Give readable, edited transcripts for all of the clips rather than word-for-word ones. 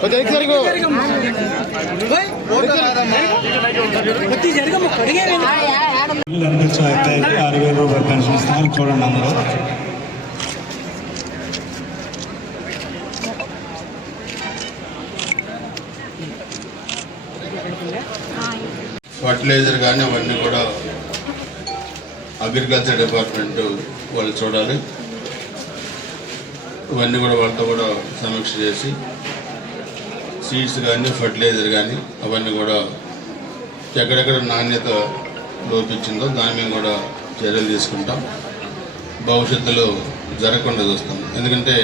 కొద్దిగా అయితే 6,000 రూపాయలు పెన్షన్ ఇస్తామని చూడండి అందరూ. ఫర్టిలైజర్ కానీ అవన్నీ కూడా అగ్రికల్చర్ డిపార్ట్మెంట్ వాళ్ళు చూడాలి. ఇవన్నీ కూడా వాళ్ళతో కూడా సమీక్ష చేసి సీడ్స్ కానీ ఫర్టిలైజర్ కానీ అవన్నీ కూడా ఎక్కడెక్కడ నాణ్యత లోపించిందో దాని మీద కూడా చర్యలు తీసుకుంటాం. భవిష్యత్తులో జరగకుండా చూస్తాం. ఎందుకంటే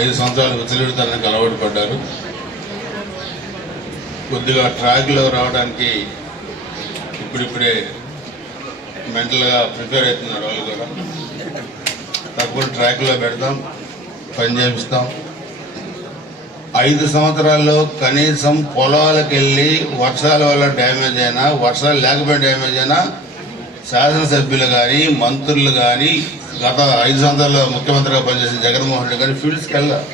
5 సంవత్సరాలు విచ్చలవిడితనానికి అలవాటు పడ్డారు. కొద్దిగా ట్రాక్లో రావడానికి ఇప్పుడిప్పుడే మెంటల్గా ప్రిపేర్ అవుతున్నారు. వాళ్ళు కూడా తప్పకుండా ట్రాక్లో పెడతాం, పని చేపిస్తాం. 5 సంవత్సరాల్లో కనీసం పొలాలకు వెళ్ళి వర్షాల వల్ల డ్యామేజ్ అయినా, వర్షాలు లేకపోయినా డ్యామేజ్ అయినా శాసనసభ్యులు కానీ మంత్రులు కానీ గత 5 సంవత్సరాల్లో ముఖ్యమంత్రిగా పనిచేసిన జగన్మోహన్ రెడ్డి కానీ ఫీల్డ్స్కి వెళ్ళారు.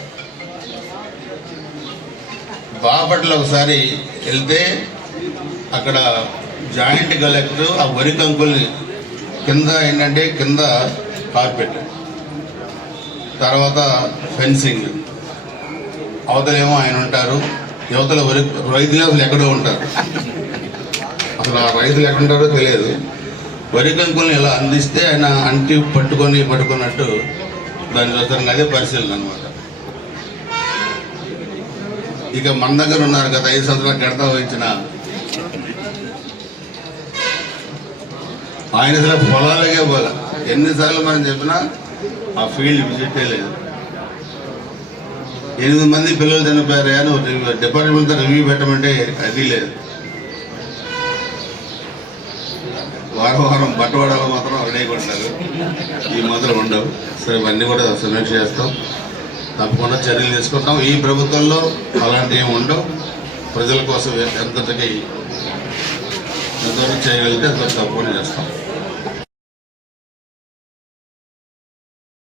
బాపట్ల ఒకసారి వెళ్తే అక్కడ జాయింట్ కలెక్టర్ ఆ వరి కంకుల్ని కింద ఏంటంటే కింద కార్పెట్, తర్వాత ఫెన్సింగ్, అవతలేమో ఆయన ఉంటారు, యువతల రైతులు అసలు ఎక్కడో ఉంటారు. అసలు ఆ రైతులు ఎక్కడుంటారో తెలియదు. వరి కంకుల్ని ఇలా అందిస్తే ఆయన అంటి పట్టుకున్నట్టు దాని చూస్తారు. అదే పరిశీలన అనమాట. ఇక మన దగ్గర ఉన్నారు గత 5 సంవత్సరాలు గడత వహించిన ఆయన అసలు పొలాలకే పోలే. ఎన్నిసార్లు మనం చెప్పినా ఆ ఫీల్డ్ విజిటే లేదు. 8 మంది పిల్లలు చనిపోయారు అని డిపార్ట్మెంట్తో రివ్యూ పెట్టమంటే అది లేదు. వారం బట్టవాడాలో మాత్రం రెడీగా ఉంటారు. ఈ మాత్రం ఉండవు. సో ఇవన్నీ కూడా సమీక్ష చేస్తాం, తప్పకుండా చర్యలు తీసుకుంటాం. ఈ ప్రభుత్వంలో అలాంటివి ఏమి ఉండవు. ప్రజల కోసం ఎంతటికి చేయగలిగితే అంత తప్పకుండా చేస్తాం.